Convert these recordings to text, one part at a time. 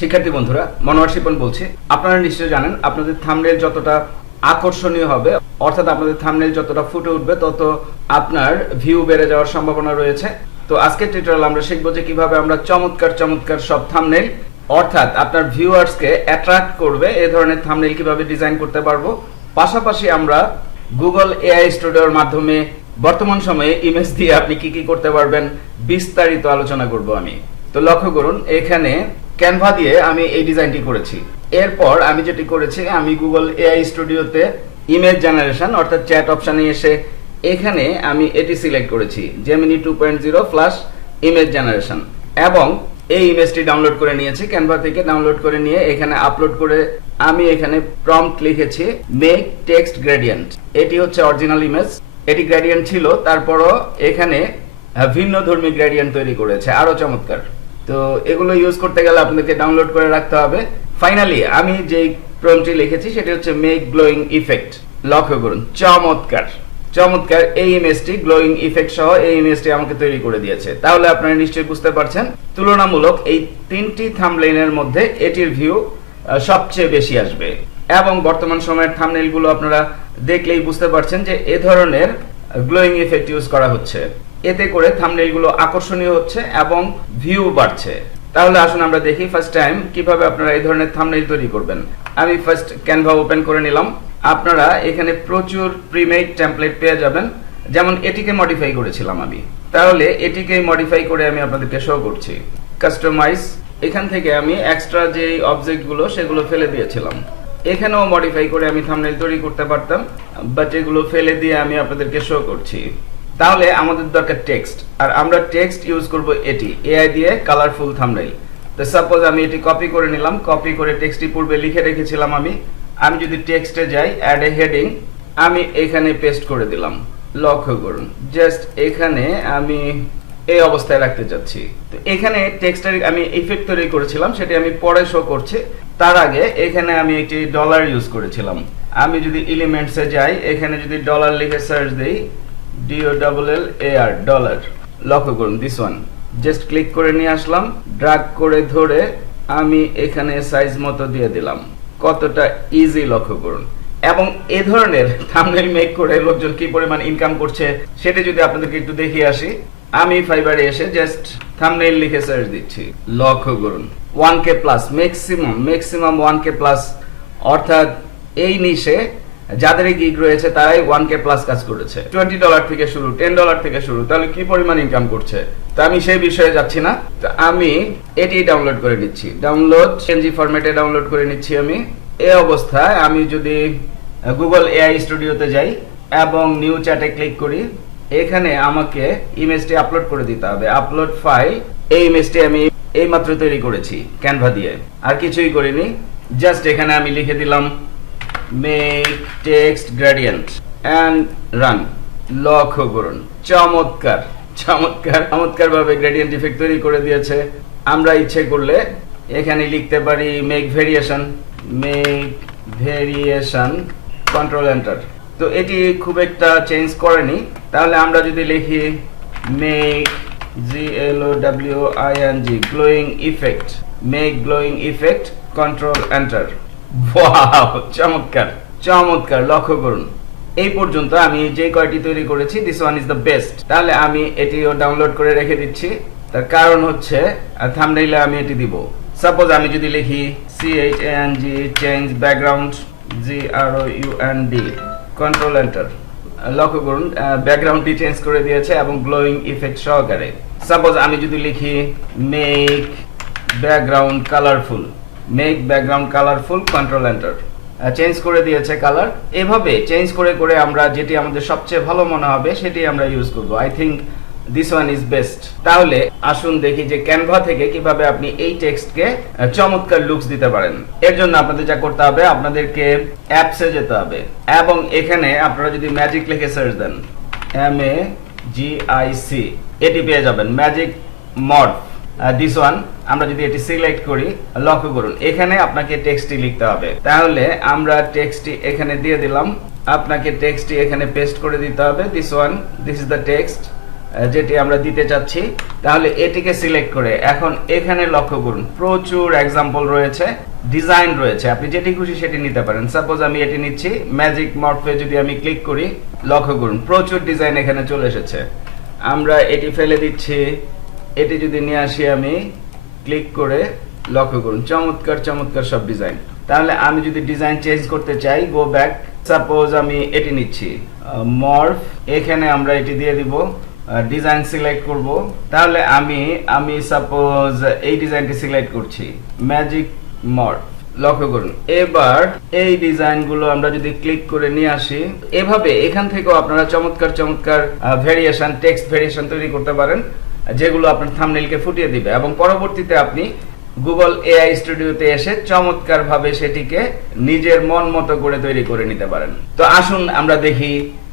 শিক্ষার্থী বন্ধুরা, মনোহর শিপন বলছি। আপনারা নিশ্চয়ই জানেন, আপনাদের থামনেল যতটা আকর্ষণীয় হবে, অর্থাৎ আপনাদের থামনেল যতটা ফুটে উঠবে, তত আপনার ভিউ বেড়ে যাওয়ার সম্ভাবনা রয়েছে। তো আজকের টিউটোরিয়াল আমরা শিখব যে কীভাবে আমরা চমৎকার চমৎকার সব থামনেল অর্থাৎ আপনার ভিউয়ার্সকে অ্যাট্রাক্ট করবে, এ ধরনের থামনেল কীভাবে ডিজাইন করতে পারব। পাশাপাশি আমরা গুগল এআই স্টুডিওর মাধ্যমে বর্তমান সময়ে ইমেজ দিয়ে আপনি কি কি করতে পারবেন, বিস্তারিত আলোচনা করব আমি। তো লক্ষ্য করুন, এখানে ক্যানভা দিয়ে আমি এই ডিজাইনটি করেছি। এরপর আমি যেটি করেছি, আমি গুগল এআই স্টুডিওতে ইমেজ জেনারেশন অর্থাৎ চ্যাট অপশানে এসে এখানে আমি এটি সিলেক্ট করেছি Gemini two point zero plus image generation এবং এই ইমেজটি ডাউনলোড করে নিয়েছি ক্যানভা থেকে ডাউনলোড করে নিয়ে এখানে আপলোড করে আমি এখানে প্রম্পট লিখেছি মেক টেক্সট গ্রেডিয়েন্ট এটি হচ্ছে অরিজিনাল ইমেজ এটি গ্রেডিয়েন্ট ছিল, তারপরও এখানে ভিন্ন ধর্মী গ্রেডিয়েন্ট তৈরি করেছে আরও চমৎকার। তো এগুলো ইউজ করতে গেলে আপনাদেরকে ডাউনলোড করে রাখতে হবে। ফাইনালি আমি যে প্রমটি লিখেছি, সেটি হচ্ছে মেক গ্লোয়িং ইফেক্ট লক্ষ্য করুন, চমৎকার। চমৎকার, এই ইমেজটি গ্লোয়িং ইফেক্ট সহ এই ইমেজটি আমাকে তৈরি করে দিয়েছে। তাহলে আপনারা নিশ্চয়ই বুঝতে পারছেন, তুলনামূলক এই তিনটি থামলেনের মধ্যে এটির ভিউ সবচেয়ে বেশি আসবে। এবং বর্তমান সময়ের থামনেলগুলো আপনারা দেখলেই বুঝতে পারছেন যে এ ধরনের গ্লোয়িং ইফেক্ট ইউজ করা হচ্ছে। এতে করে থামনেলগুলো আকর্ষণীয় হচ্ছে এবং ভিউ বাড়ছে। তাহলে আসুন আমরা দেখি ফার্স্ট টাইম কীভাবে আপনারা এই ধরনের থামনেল তৈরি করবেন। আমি ফার্স্ট ক্যানভা ওপেন করে নিলাম। আপনারা এখানে প্রচুর প্রিমেড টেমপ্লেট পেয়ে যাবেন। যেমন এটিকে মডিফাই করেছিলাম আমি। তাহলে এটিকে মডিফাই করে আমি আপনাদেরকে শো করছি। কাস্টমাইজ এখান থেকে আমি এক্সট্রা যে অবজেক্টগুলো সেগুলো ফেলে দিয়েছিলাম। এখানেও মডিফাই করে আমি থামনেল তৈরি করতে পারতাম বাট এগুলো ফেলে দিয়ে আমি আপনাদেরকে শো করছি। তাহলে আমাদের দরকার টেক্সট আর আমরা টেক্সট ইউজ করব এটি এআই দিয়ে কালারফুল থামনেল তো সাপোজ আমি এটি কপি করে নিলাম কপি করে টেক্সটটি পূর্বে লিখে রেখেছিলাম আমি। আমি যদি টেক্সটে যাই অ্যাড এ হেডিং আমি এখানে পেস্ট করে দিলাম। লক্ষ্য করুন জাস্ট এখানে আমি এই অবস্থায় রাখতে চাচ্ছি। তো এখানে টেক্সটের আমি ইফেক্ট তৈরি করেছিলাম, সেটি আমি পরে শো করছি। তার আগে এখানে আমি একটি ডলার ইউজ করেছিলাম। আমি যদি এলিমেন্টসে যাই, এখানে যদি ডলার লিখে সার্চ দিই D O double L A R dollar লক্ষ্য করুন দিস ওয়ান জাস্ট ক্লিক করে নিয়ে আসলাম ড্রাগ করে ধরে আমি এখানে সাইজ মতো দিয়ে দিলাম। কতটা ইজি লক্ষ্য করুন। এবং এ ধরনের থাম্বনেল মেক করে লোকজন কি পরিমাণ ইনকাম করছে, সেটা যদি আপনাদেরকে একটু দেখিয়ে আসি। আমি ফাইবারে এসে জাস্ট থামনেল লিখে সার্চ দিচ্ছি। লক্ষ্য করুন one K plus maximum maximum one K plus অর্থাৎ এই নিশে যাদের গিগ রয়েছে, তারাই ওয়ান কে প্লাস কাজ করেছে। টোয়েন্টি ডলার থেকে শুরু টেন ডলার থেকে শুরু, তাহলে কি পরিমাণ ইনকাম করছে? তো আমি সেই বিষয়ে যাচ্ছি না। তো আমি এটি ডাউনলোড করে নিচ্ছি। ডাউনলোড এনজি ফরম্যাটে ডাউনলোড করে নিচ্ছি আমি। এই অবস্থায় আমি যদি গুগল এআই স্টুডিওতে যাই এবং নিউ চ্যাটে ক্লিক করি, এখানে আমাকে ইমেজটি আপলোড করে দিতে হবে। আপলোড ফাইল এই ইমেজটি আমি এই মাত্র তৈরি করেছি ক্যানভা দিয়ে। আর কিছুই করিনি। জাস্ট এখানে আমি লিখে দিলাম make text gradient and run লক্ষ্য করুন। চমৎকার। চমৎকার। চমৎকার ভাবে গ্রেডিয়েন্ট ইফেক্ট তৈরি করে দিয়েছে। আমরা ইচ্ছে করলে এখানে লিখতে পারি make variation make variation control enter তো এটি খুব একটা চেঞ্জ করেনি। তাহলে আমরা যদি লিখি make G L O W I N G glowing effect make glowing effect control enter চমৎকার চমৎকার, লক্ষ্য করুন। এই পর্যন্ত আমি যে কয়টি তৈরি করেছি this one is the best তাহলে আমি এটিও ডাউনলোড করে রেখে দিচ্ছি। তার কারণ হচ্ছে থামনেইলে আমি এটি দিব। সাপোজ আমি যদি লিখি C H N G change background G R U N D control enter লক্ষ্য করুন ব্যাকগ্রাউন্ডটি চেঞ্জ করে দিয়েছে এবং গ্লোয়িং ইফেক্ট সহকারে। সাপোজ আমি যদি লিখি make background colourful make background colourful control enter change করে দিয়েছে কালার এভাবে চেঞ্জ করে করে আমরা যেটি আমাদের সবচেয়ে ভালো মনে হবে, সেটি আমরা ইউজ করব। I think this one is best তাহলে আসুন দেখি যে ক্যানভা থেকে কীভাবে আপনি এই টেক্সটকে চমৎকার লুকস দিতে পারেন। এর জন্য আপনাদের যা করতে হবে, আপনাদেরকে অ্যাপসে যেতে হবে। এবং এখানে আপনারা যদি ম্যাজিক লিখে search then M A G I C এটি পেয়ে যাবেন। ম্যাজিক মড দিস ওয়ান আমরা যদি এটি সিলেক্ট করি, লক্ষ্য করুন, এখানে আপনাকে টেক্সটটি লিখতে হবে। তাহলে আমরা টেক্সটটি এখানে দিয়ে দিলাম, আপনাকে টেক্সটটি এখানে পেস্ট করে দিতে হবে। This one this is the text যেটি আমরা দিতে চাচ্ছি। তাহলে এটিকে সিলেক্ট করে, এখন এখানে লক্ষ্য করুন, প্রচুর এক্সাম্পল রয়েছে ডিজাইন রয়েছে। আপনি যেটি খুশি সেটি নিতে পারেন। সাপোজ আমি এটি নিচ্ছি ম্যাজিক মর্ফে যদি আমি ক্লিক করি, লক্ষ্য করুন, প্রচুর ডিজাইন এখানে চলে এসেছে। আমরা এটি ফেলে দিচ্ছি। এটি যদি নিয়ে আসি আমি, ক্লিক করে লক্ষ্য করুন। চমৎকার চমৎকার সব ডিজাইন। তাহলে আমি যদি ডিজাইন চেঞ্জ করতে চাই, গো ব্যাক। সাপোজ আমি এটি নিচ্ছি। মর্ফ। এখানে আমরা এটি দিয়ে দিব। ডিজাইন সিলেক্ট করব। তাহলে আমি আমি সাপোজ এই ডিজাইনটি সিলেক্ট করছি। Magic morph. লক্ষ্য করুন। এবার এই ডিজাইনগুলো আমরা যদি ক্লিক করে নিয়ে আসি, এভাবে এখান থেকেও আপনারা চমৎকার চমৎকার ভেরিয়েশন টেক্সট ভেরিয়েশন তৈরি করতে পারেন। যেগুলো আপনার থামনেলকে ফুটিয়ে দিবে। এবং পরবর্তীতে আপনি গুগল এআই স্টুডিওতে এসে চমৎকার ভাবে সেটিকে নিজের মন মতো করে তৈরি করে নিতে পারেন। তো আসুন আমরা দেখি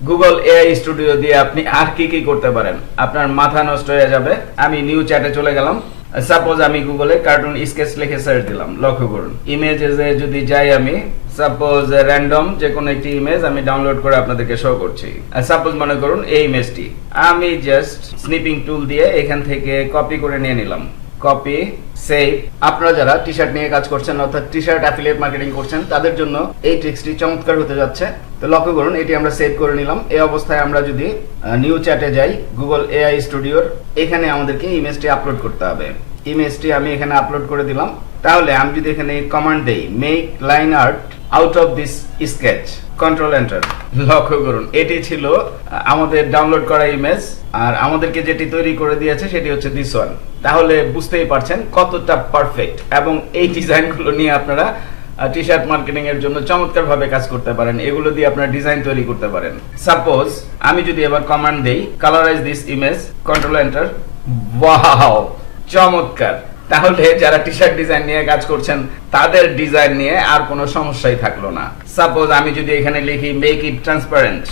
গুগল এআই স্টুডিও দিয়ে আপনি আর কি কি করতে পারেন। আপনার মাথা নষ্ট হয়ে যাবে। আমি নিউ চ্যাটে চলে গেলাম। সাপোজ আমি গুগলে কার্টুন স্কেচ লিখে সার্চ দিলাম, লক্ষ্য করুন। ইমেজে যদি যাই আমি সাপোজ র্যান্ডম যে কোনো একটি ইমেজ আমি ডাউনলোড করে আপনাদেরকে শো করছি। সাপোজ মনে করুন এই ইমেজটি আমি জাস্ট স্নিপিং টুল দিয়ে এখান থেকে কপি করে নিয়ে নিলাম। কপি সেভ আপনারা যারা টি শার্ট নিয়ে কাজ করছেন, অর্থাৎ টি শার্ট অ্যাফিলিয়েট মার্কেটিং করছেন, তাদের জন্য এই ট্রিক্সটি চমৎকার হতে যাচ্ছে। তো লক্ষ্য করুন, এটি আমরা সেভ করে নিলাম। এই অবস্থায় আমরা যদি নিউ চ্যাটে যাই গুগল এআই স্টুডিওর এখানে আমাদেরকে ইমেজটি আপলোড করতে হবে। ইমেজটি আমি এখানে আপলোড করে দিলাম। তাহলে আমি যদি এখানে কমান্ড দেই make line art out of this sketch control enter লক্ষ্য করুন, এটি ছিল আমাদের ডাউনলোড করা ইমেজ আর আমাদেরকে যেটি তৈরি করে দিয়েছে, সেটি হচ্ছে দিস ওয়ান তাহলে বুঝতেই পারছেন কতটা পারফেক্ট এবং এই ডিজাইনগুলো নিয়ে আপনারা টি শার্ট মার্কেটিং এর জন্য চমৎকার ভাবে কাজ করতে পারেন। এগুলো দিয়ে আপনারা ডিজাইন তৈরি করতে পারেন। সাপোজ আমি যদি এবার কমান্ড দেই colourize this image control enter wow চমৎকার। তাহলে যারা টি শার্ট ডিজাইন নিয়ে কাজ করছেন, তাদের ডিজাইন নিয়ে আর কোনো সমস্যাই থাকল না। সাপোজ আমি যদি এখানে লিখি make it transparent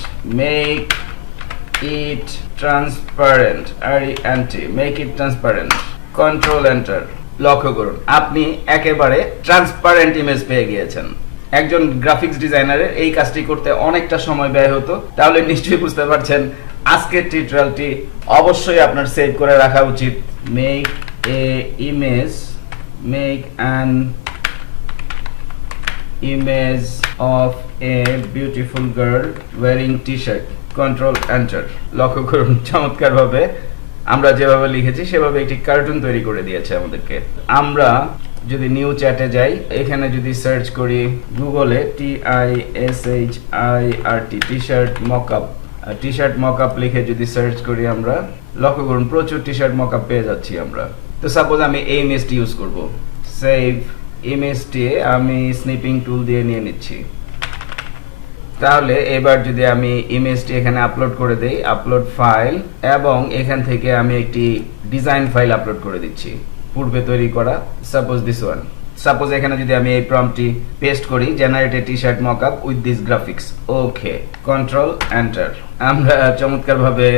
make it transparent R anti make it transparent control enter লক্ষ্য করুন, আপনি একেবারে ট্রান্সপারেন্ট ইমেজ পেয়ে গিয়েছেন। একজন গ্রাফিক্স ডিজাইনারের এই কাজটি করতে অনেকটা সময় ব্যয় হতো, তাহলে নিশ্চয়ই বুঝতে পারছেন, আজকের টিউটোরিয়ালটি অবশ্যই আপনার সেভ করে রাখা উচিত। Make a image make an image of a beautiful girl wearing T shirt control enter লক্ষ্য করুন চমৎকার ভাবে আমরা যেভাবে লিখেছি, সেভাবে একটি কার্টুন তৈরি করে দিয়েছে আমাদেরকে। আমরা যদি নিউ চ্যাটে যাই, এখানে যদি সার্চ করি গুগলে T I S H I R T T shirt mockup T shirt mockup লিখে যদি সার্চ করি আমরা, লক্ষ্য করুন, প্রচুর টি শার্ট মকআপ পেয়ে যাচ্ছি আমরা। তো সাপোজ আমি এই ইমেজটি ইউজ করব। সেভ ইমেজটি আমি স্নিপিং টুল দিয়ে নিয়ে নিচ্ছি। তাহলে এবার যদি আমি ইমেজটি এখানে আপলোড করে দেই আপলোড ফাইল এবং এখান থেকে আমি একটি ডিজাইন ফাইল আপলোড করে দিচ্ছি, পূর্বে তৈরি করা সাপোজ দিস ওয়ান সাপোজ এখানে যদি আমি এই প্রম্পটি পেস্ট করি generate a T shirt mock up with this graphics okay control enter আমরা চমৎকারভাবে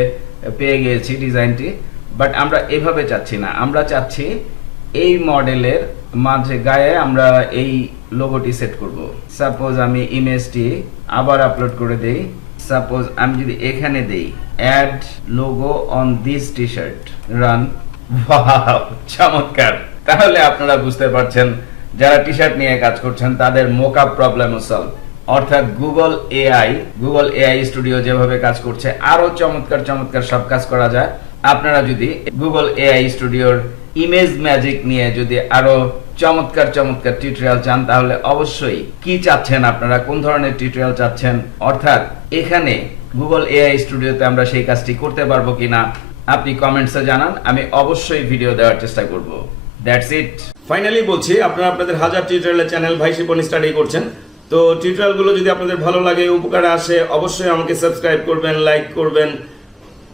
পেয়ে গিয়েছি ডিজাইনটি বাট আমরা এভাবে চাচ্ছি না। আমরা চাচ্ছি এই মডেলের মাঝে, গায়ে আমরা এই লোগোটি সেট করব। সাপোজ আমি ইমেজটি আবার আপলোড করে দেই। সাপোজ আমি যদি এখানে দেই add logo on this T shirt run চমৎকার। তাহলে আপনারা বুঝতে পারছেন, যারা টি শার্ট নিয়ে কাজ করছেন, তাদের মোকআপ প্রবলেম সলভ অর্থাৎ Google AI Google AI studio যেভাবে কাজ করছে, আরও চমৎকার চমৎকার সব কাজ করা যায়। আপনারা যদি গুগল এআই স্টুডিওর ইমেজ ম্যাজিক নিয়ে যদি আরও চমৎকার চমৎকার টিউটোরিয়াল চান, তাহলে অবশ্যই কি চাচ্ছেন আপনারা, কোন ধরনের টিউটোরিয়াল চাচ্ছেন? অর্থাৎ এখানে গুগল এআই স্টুডিওতে আমরা সেই কাজটি করতে পারব কিনা, আপনি কমেন্টসে জানান, আমি অবশ্যই ভিডিও দেওয়ার চেষ্টা করব। দ্যাটস ইট ফাইনালি বলছি, আপনারা আপনাদের হাজার টিউটোরিয়ালের চ্যানেল ভাই শিপন স্টাডি করছেন। তো টিউটোরিয়ালগুলো যদি আপনাদের ভালো লাগে, উপকারে আসে, অবশ্যই আমাকে সাবস্ক্রাইব করবেন লাইক করবেন।